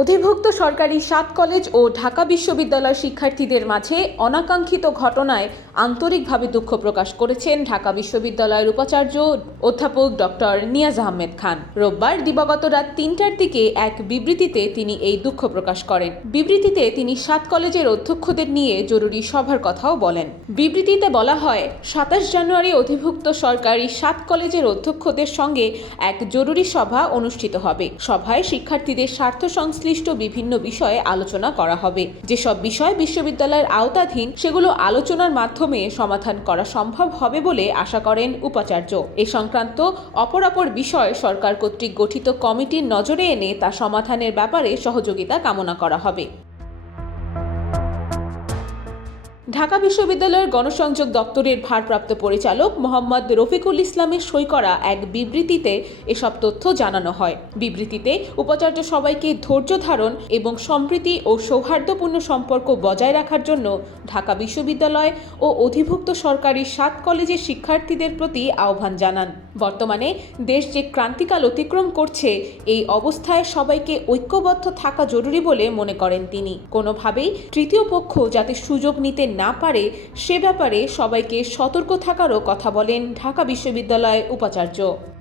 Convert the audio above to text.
অধিভুক্ত সরকারি সাত কলেজ ও ঢাকা বিশ্ববিদ্যালয় শিক্ষার্থীদের মাঝে অনাকাঙ্ক্ষিত ঘটনায় আন্তরিকভাবে দুঃখ প্রকাশ করেছেন ঢাকা বিশ্ববিদ্যালয়ের উপাচার্য অধ্যাপক ডক্টর নিয়াজ আহমেদ খান। রোববার দিবাগত রাত তিনটার দিকে এক বিবৃতিতে তিনি এই দুঃখ প্রকাশ করেন। বিবৃতিতে তিনি সাত কলেজের অধ্যক্ষদের নিয়ে জরুরি সভার কথাও বলেন। বিবৃতিতে বলা হয়, সাতাশ জানুয়ারি অধিভুক্ত সরকারি সাত কলেজের অধ্যক্ষদের সঙ্গে এক জরুরি সভা অনুষ্ঠিত হবে। সভায় শিক্ষার্থীদের স্বার্থ সংশ্লিষ্ট বিভিন্ন বিষয়ে আলোচনা করা হবে। যেসব বিষয় বিশ্ববিদ্যালয়ের আওতাধীন, সেগুলো আলোচনার মাধ্যমে সমাধান করা সম্ভব হবে বলে আশা করেন উপাচার্য। এ সংক্রান্ত অপরাপর বিষয় সরকার কর্তৃক গঠিত কমিটির নজরে এনে তা সমাধানের ব্যাপারে সহযোগিতা কামনা করা হবে। ঢাকা বিশ্ববিদ্যালয়ের গণসংযোগ দপ্তরের ভারপ্রাপ্ত পরিচালক মোহাম্মদ রফিকুল ইসলামের সই করা এক বিবৃতিতে এসব তথ্য জানানো হয়। বিবৃতিতে উপাচার্য সবাইকে ধৈর্য ধারণ এবং সম্প্রীতি ও সৌহার্দ্যপূর্ণ সম্পর্ক বজায় রাখার জন্য ঢাকা বিশ্ববিদ্যালয় ও অধিভুক্ত সরকারি সাত কলেজের শিক্ষার্থীদের প্রতি আহ্বান জানান। বর্তমানে দেশ যে ক্রান্তিকাল অতিক্রম করছে, এই অবস্থায় সবাইকে ঐক্যবদ্ধ থাকা জরুরি বলে মনে করেন তিনি। কোনোভাবেই তৃতীয় পক্ষ যাতে সুযোগ নিতে না পারে, সে ব্যাপারে সবাইকে সতর্ক থাকারও কথা বলেন ঢাকা বিশ্ববিদ্যালয়ের উপাচার্য।